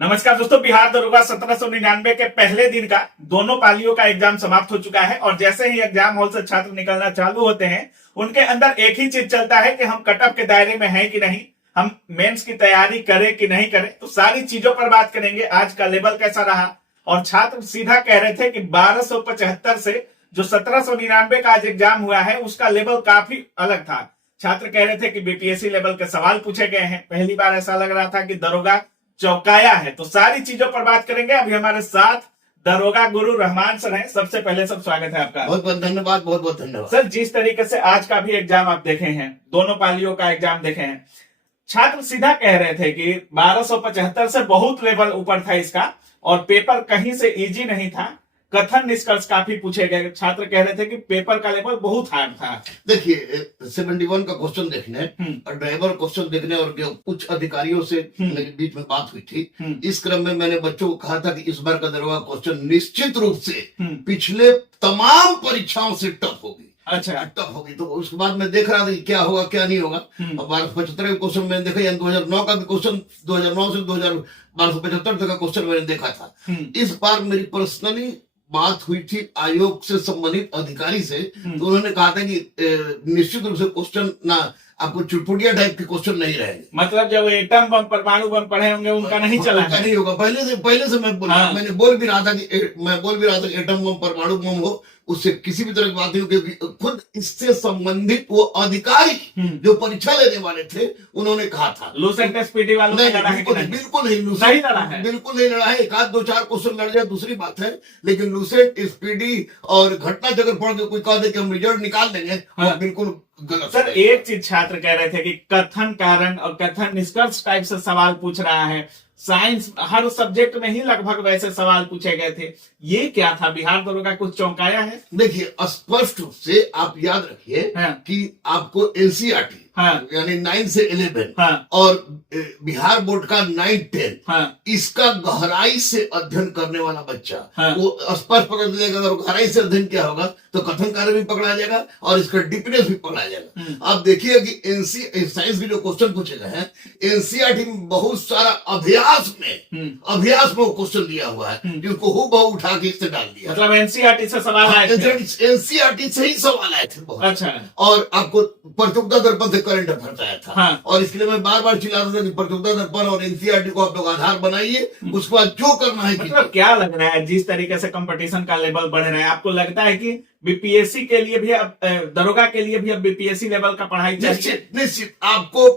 नमस्कार दोस्तों, बिहार दरोगा 1799 के पहले दिन का दोनों पालियों का एग्जाम समाप्त हो चुका है और जैसे ही एग्जाम हॉल से छात्र निकलना चालू होते हैं उनके अंदर एक ही चीज चलता है कि हम कट ऑफ के दायरे में हैं कि नहीं, हम मेंस की तैयारी करें कि नहीं करें। तो सारी चीजों पर बात करेंगे, आज का लेवल कैसा रहा। और छात्र सीधा कह रहे थे कि 1275 से जो 1799 का आज एग्जाम हुआ है उसका लेवल काफी अलग था। छात्र कह रहे थे कि बीपीएससी लेवल के सवाल पूछे गए हैं, पहली बार ऐसा लग रहा था कि दरोगा चौंकाया है। तो सारी चीजों पर बात करेंगे। अभी हमारे साथ दरोगा गुरु रहमान सर हैं। सबसे पहले सब स्वागत है आपका। बहुत बहुत धन्यवाद, बहुत बहुत धन्यवाद सर। जिस तरीके से आज का भी एग्जाम आप देखे हैं, दोनों पालियों का एग्जाम देखे हैं, छात्र सीधा कह रहे थे कि 1275 से बहुत लेवल ऊपर था इसका और पेपर कहीं से इजी नहीं था। कथन निष्कर्ष काफी पूछे गए, छात्र कह रहे थे कि पेपर का लेवल बहुत हार्ड था। देखिए 71 का क्वेश्चन देखने और ड्राइवर क्वेश्चन देखने और कुछ अधिकारियों से मेरे बीच में बात हुई थी। इस क्रम में मैंने बच्चों को कहा था कि इस बार का दरोगा क्वेश्चन निश्चित रूप से पिछले तमाम परीक्षाओं से टफ होगी। अच्छा, टफ होगी। तो उसके बाद मैं देख रहा था कि क्या होगा क्या नहीं होगा। अब 1275 क्वेश्चन मैंने देखा, यानी 2009 का भी क्वेश्चन 2009 से 1275 तक का क्वेश्चन मैंने देखा था। इस बार मेरी पर्सनली बात हुई थी आयोग से संबंधित अधिकारी से, तो उन्होंने कहा था कि निश्चित रूप से क्वेश्चन ना आपको चुटपुटिया टाइप के क्वेश्चन नहीं रहेंगे। मतलब जब एटम बम परमाणु बम पढ़े होंगे उनका नहीं चला है। नहीं होगा। पहले से मैं मैंने बोल भी रहा था कि एटम बम परमाणु बम हो, उससे किसी भी तरह की बात नहीं होगी, क्योंकि खुद इससे संबंधित वो अधिकारी जो परीक्षा लेने वाले थे उन्होंने कहा था। लूसेंट एसपीडी वालों ने लड़ा है कि नहीं? बिल्कुल नहीं लड़ा है, बिल्कुल नहीं लड़ा है। एक आध दो चार क्वेश्चन लड़ जाए दूसरी बात है, लेकिन लूसेंट एसपीडी और घटना चक्र पढ़ के कोई कह दे कि हम रिजल्ट निकाल देंगे, वो बिल्कुल गलत। सर, एक चीज छात्र कह रहे थे कि कथन कारण और कथन निष्कर्ष टाइप से सवाल पूछ रहा है। साइंस हर सब्जेक्ट में ही लगभग वैसे सवाल पूछे गए थे। ये क्या था? बिहार दरोगा कुछ चौंकाया है? देखिए, स्पष्ट रूप से आप याद रखिए कि आपको एनसीईआरटी यानी 9 से 11 और बिहार बोर्ड का 9-10 इसका गहराई से अध्ययन करने वाला बच्चा वो स्पष्ट पकड़ लेगा। अगर गहराई से अध्ययन किया होगा तो कथन कार्य भी पकड़ा जाएगा और इसका डिफरेंस भी पकड़ा जाएगा। आप देखिए कि साइंस के जो क्वेश्चन पूछे गए हैं, एनसीईआरटी में बहुत सारा अभ्यास में वो क्वेश्चन दिया हुआ है, जिसको हूबहू उठा के इससे डाल दिया। मतलब एनसीईआरटी से सवाल आए थे? एनसीईआरटी से ही सवाल आए थे बहुत। अच्छा। और आपको प्रतियोगिता दर्पण से करंट अफेयर आया था। और इसके लिए मैं बार बार चिल्लाता था कि प्रतियोगिता दर्पण और एनसीईआरटी को आप लोग आधार बनाइए, उसके बाद जो करना है। मतलब क्या लग रहा है, जिस तरीके से कंपटीशन का लेवल बढ़ रहा है, आपको लगता है कि बीपीएससी के लिए भी अब दरोगा के लिए भी अब बीपीएससी लेवल का पढ़ाई चाहिए? निश्चित आपको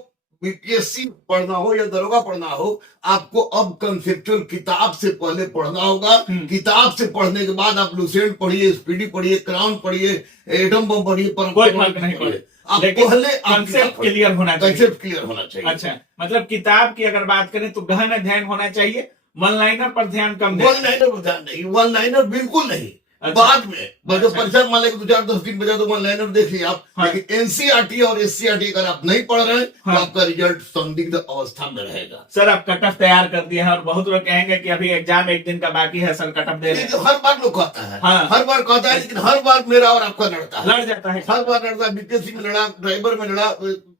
बीपीएससी पढ़ना हो या दरोगा पढ़ना हो, आपको अब कंसेप्चुअल किताब से पहले पढ़ना होगा। किताब से पढ़ने के बाद आप लूसेंट पढ़िए, स्पीडी पढ़िए, क्राउन पढ़िए, एटम बम पढ़िए, कोई फर्क नहीं पड़े। लेकिन पहले कंसेप्ट क्लियर होना चाहिए। कंसेप्ट क्लियर होना चाहिए। अच्छा, मतलब किताब की अगर बात करें तो गहन अध्ययन होना चाहिए, वन लाइनर पर ध्यान कम देना। वन लाइनर पर ध्यान नहीं, वन लाइनर बिल्कुल नहीं। बाद में जब परीक्षा मान लेंगे 2-4-10 दिन बजा तो वन लाइनर देख लिया आप। लेकिन एनसीईआरटी और एससीईआरटी अगर आप नहीं पढ़ रहे हैं तो आपका रिजल्ट संदिग्ध अवस्था में रहेगा। सर, आप कट ऑफ तैयार कर दिए हैं और बहुत लोग कहेंगे कि अभी एग्जाम एक दिन का बाकी है, सर कट ऑफ दे रहे हैं। हर बार लोग कहता है, हर बार कहता है, लेकिन हर बार मेरा और आपका लड़ता है, लड़ जाता है। हर बार लड़ता है। बीपीएससी में लड़ा, ड्राइवर में लड़ा,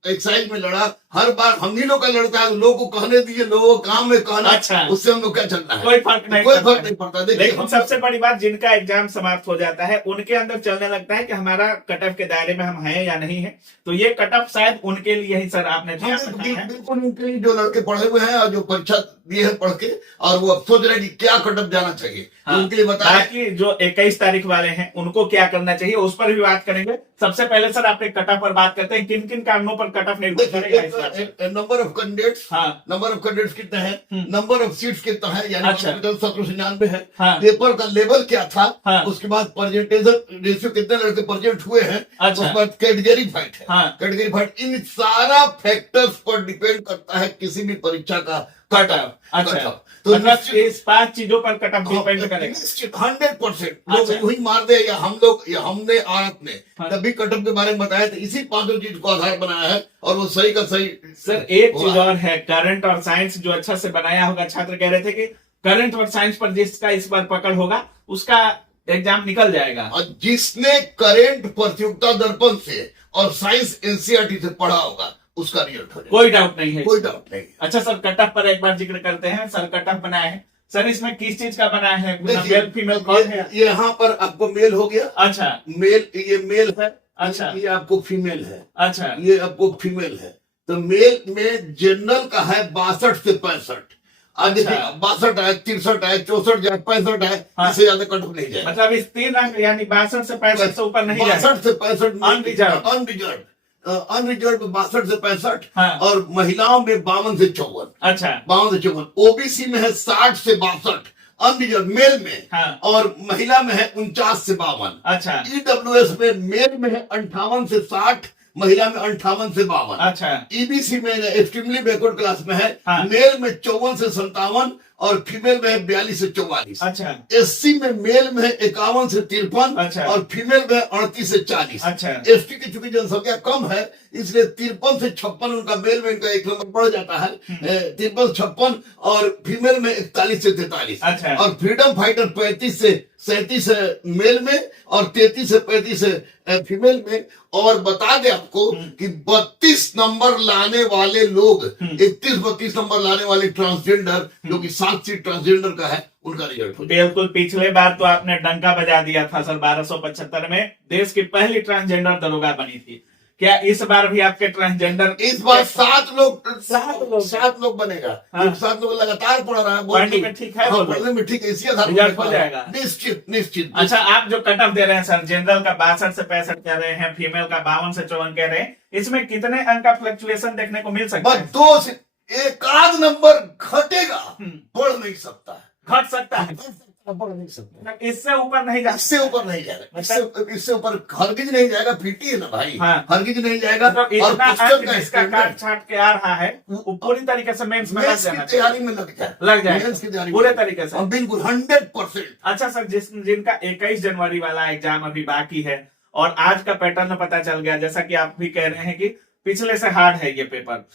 एक्साइज में लड़ा, हर बार हम ही लोग का लड़ता है। लोगों को कहने दीजिए, लोगों को काम में कहना। अच्छा। उससे हम लोग क्या चलना है? कोई फर्क नहीं पड़ता। लेकिन सबसे बड़ी बात, जिनका एग्जाम समाप्त हो जाता है उनके अंदर चलने लगता है कि हमारा कट ऑफ के दायरे में हम हैं या नहीं है। तो ये कट ऑफ शायद उनके लिए ही सर आपने बिल्कुल उनके लिए जो लड़के पढ़े हुए हैं और जो परीक्षा दिए हैं पढ़ के, और वो अब सोच रहे हैं कि क्या कट ऑफ जाना चाहिए, उनके लिए बताया। बाकी जो 21 तारीख वाले हैं उनको क्या करना चाहिए उस पर भी बात करेंगे। सबसे पहले सर आपने कट ऑफ पर बात करते हैं, किन किन कारणों पर कट ऑफ निर्भर करेगा? नंबर ऑफ कैंडिडेट्स कितना है, नंबर ऑफ सीट्स कितना है, यानी 1799 है। पेपर का लेवल क्या था, उसके बाद प्रेजेंटेशन रेशियो कितने लड़के प्रेजेंट हुए हैं, उसके बाद कैटेगरी फाइट है, कैटेगरी फाइट। इन सारा फैक्टर्स पर डिपेंड करता है किसी भी परीक्षा का कट ऑफ। अच्छा, तो इस 5 चीजों पर कट ऑफ डिपेंड करेगा 100%। लोग वही मार दे या हम लोग या हमने आपने तभी कट ऑफ के बारे में बताया था। इसी 5 चीज को आधार बनाया है और वो सही का सही। सर, एक चीज और है, करंट और साइंस जो अच्छा से बनाया होगा। छात्र कह रहे थे कि करंट और साइंस पर जिसका इस बार पकड़ होगा उसका एग्जाम निकल जाएगा। और जिसने करंट प्रतियोगिता दर्पण से और साइंस एनसीईआरटी से पढ़ा होगा उसका रिजल्ट हो जाएगा, कोई डाउट नहीं है, कोई डाउट नहीं। अच्छा सर, कटअप पर एक बार जिक्र करते हैं। सर कटअप बनाए हैं सर, इसमें किस चीज का बना है? मेल फीमेल कौन है? यहाँ पर आपको मेल हो गया, अच्छा मेल, ये मेल है, अच्छा, ये आपको फीमेल है, अच्छा, ये आपको फीमेल है। तो मेल में जनरल का है 62 से 65, अच्छा। 62 है, 63 है, 64 है, 65 है, हाँ। इससे ज्यादा कटअप नहीं जाएगा। मतलब इस 3 अंक यानी 62 से 65 से ऊपर नहीं जाएगा। 62 से 65 अनरिजर्व, अनरिजर्व 62 से 65, हाँ। और महिलाओं में 52 से 54, अच्छा 52 से 54। ओबीसी में है 60 से 62 अनरिजर्व मेल में, हाँ। और महिला में है 49 से 52। अच्छा ईडब्ल्यूएस में मेल में है 58 से 60, महिला में 58 से 52। अच्छा ईबीसी में एक्सट्रीमली बैकवर्ड क्लास में है, हाँ। मेल में 54 से 57 और फीमेल में है 42 से 44। अच्छा एससी में मेल में है 51 से 53, अच्छा। और फीमेल में 38 से 40। अच्छा एसटी की चूंकि जनसंख्या कम है, इसलिए 53 से 56 उनका मेल में इनका 1 नंबर बढ़ जाता है, 53 56, और फीमेल में 41 से 43। अच्छा। और फ्रीडम फाइटर 35 से 37 मेल में, और 33 से 35 फीमेल में। और बता दे आपको कि 32 नंबर लाने वाले लोग, 31-32 नंबर लाने वाले ट्रांसजेंडर, जो कि 7 सीट ट्रांसजेंडर का है, उनका रिजल्ट हो जाएगा। बिल्कुल, पिछले बार तो आपने डंका बजा दिया था सर, 1275 में देश की पहली ट्रांसजेंडर दरोगा बनी थी। क्या इस बार भी आपके ट्रांसजेंडर? इस बार 7 लोग बनेगा, हाँ। 7 लोग लगातार पढ़ रहा है, पढ़ने में ठीक है, हाँ, पढ़ने में ठीक है, इसी आधार रिजल्ट हो जाएगा निश्चित निश्चित। अच्छा, आप जो कटअप दे रहे हैं सर, जनरल का 62 से 65 कह रहे हैं, फीमेल का 52 से 54 कह रहे हैं, इसमें कितने अंक का फ्लक्चुएशन देखने को मिल सकता बस है? 2 से 1 आध नंबर घटेगा, बढ़ नहीं सकता है, घट सकता है, बढ़ नहीं सकता, इससे ऊपर नहीं जा इससे ऊपर नहीं जाएगा, इससे ऊपर हरगिज नहीं जाएगा। पीटी है ना भाई, हाँ। हरगिज नहीं जाएगा। तो और इतना क्वेश्चन अंक का जिसका काट छाट के आ रहा है, वो पूरी तरीके से मेंस में लग मेंस की जाना तैयारी में लग जाए मेंस की तैयारी पूरे में। तरीके से, हाँ, बिल्कुल 100%। अच्छा सर, जिनका 21 जनवरी वाला एग्जाम अभी बाकी है, और आज का पैटर्न पता चल गया, जैसा कि आप भी कह रहे हैं कि पिछले से हार्ड है ये पेपर,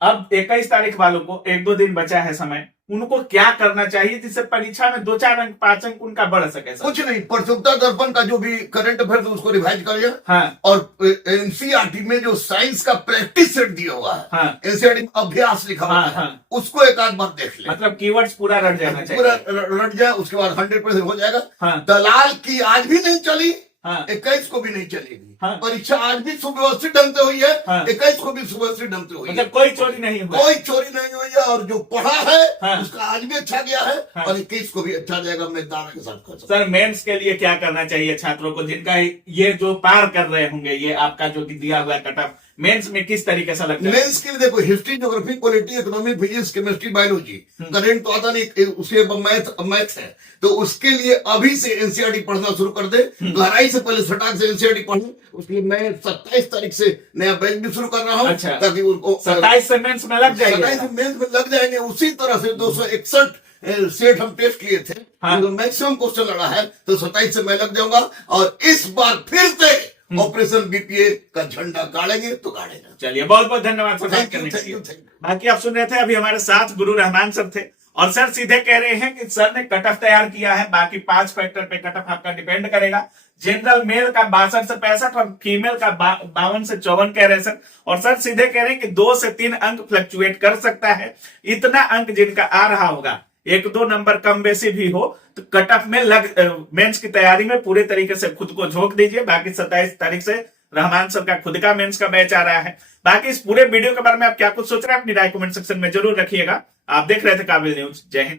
अब 21 तारीख वालों को 1-2 दिन बचा है समय, उनको क्या करना चाहिए जिससे परीक्षा में 2-4 अंक 5 अंक उनका बढ़ सके सर? कुछ नहीं, प्रतियोगिता दर्पण का जो भी करंट अफेयर उसको रिवाइज करिए, हाँ। और एनसीईआरटी में जो साइंस का प्रैक्टिस सेट दिया हुआ है, हाँ। एनसीईआरटी में अभ्यास लिखा हुआ है, हाँ। उसको एक आध बार देख ले, मतलब कीवर्ड्स पूरा रट जाना चाहिए, पूरा रट जाए, उसके बाद 100% हो जाएगा। हाँ। दलाल की आज भी नहीं चली, हाँ। 21 को भी नहीं चलेगी। हाँ। परीक्षा आज भी सुव्यवस्थित ढंग से हुई है, हाँ। 21 को भी सुव्यवस्थित ढंग से हुई है, मतलब कोई चोरी नहीं हुआ, कोई चोरी नहीं हुई है, और जो पढ़ा है, हाँ। उसका आज भी अच्छा गया है, हाँ। और 21 को भी अच्छा जाएगा, मैं दावे के साथ कर सकता हूं। सर मेंस के लिए क्या करना चाहिए छात्रों को, जिनका ये जो पार कर रहे होंगे, ये आपका जो दिया हुआ कटअप, मेंस में किस तरीके से लगता है? मेंस के लिए देखो, history, geography, polity, economy, physics, chemistry, biology, current तो आता नहीं, उसके मैथ है, तो उसके लिए अभी से एनसीईआरटी पढ़ना शुरू कर दे, गहराई से पहले सटाक से एनसीईआरटी पढ़े। उसके लिए मैं 27 तारीख से नया बैच भी शुरू कर रहा हूँ, अच्छा। ताकि उनको 27 से मेंस में लग जाएगा, 27 में मेंस में लग जाएंगे। उसी तरह से 261 सेट हम टेस्ट किए थे, हाँ। तो मैक्सिमम क्वेश्चन लड़ा है, तो 27 से मैं लग जाऊंगा, और इस बार फिर से ऑपरेशन बीपीए का झंडा गाड़ेंगे तो गाड़ेगा। चलिए, बहुत बहुत धन्यवाद सर बात करने के लिए। बाकी आप सुन रहे थे, अभी हमारे साथ गुरु रहमान सर थे, और सर सीधे कह रहे हैं कि सर ने कटअप तैयार किया है, बाकी 5 फैक्टर पे कटअप आपका डिपेंड करेगा। जनरल मेल का 62 से 65 और फीमेल का 52 से 54 कह रहे हैं सर, और सर सीधे कह रहे हैं कि 2 से 3 अंक फ्लक्चुएट कर सकता है। इतना अंक जिनका आ रहा होगा, 1-2 नंबर कम बेसी भी हो, तो कटअप में मेंस की तैयारी में पूरे तरीके से खुद को झोंक दीजिए। बाकी 27 तारीख से रहमान सर का खुद का मेंस का बैच आ रहा है। बाकी इस पूरे वीडियो के बारे में आप क्या कुछ सोच रहे हैं, अपनी राय कमेंट सेक्शन में जरूर रखिएगा। आप देख रहे थे काबिल न्यूज। जय हिंद।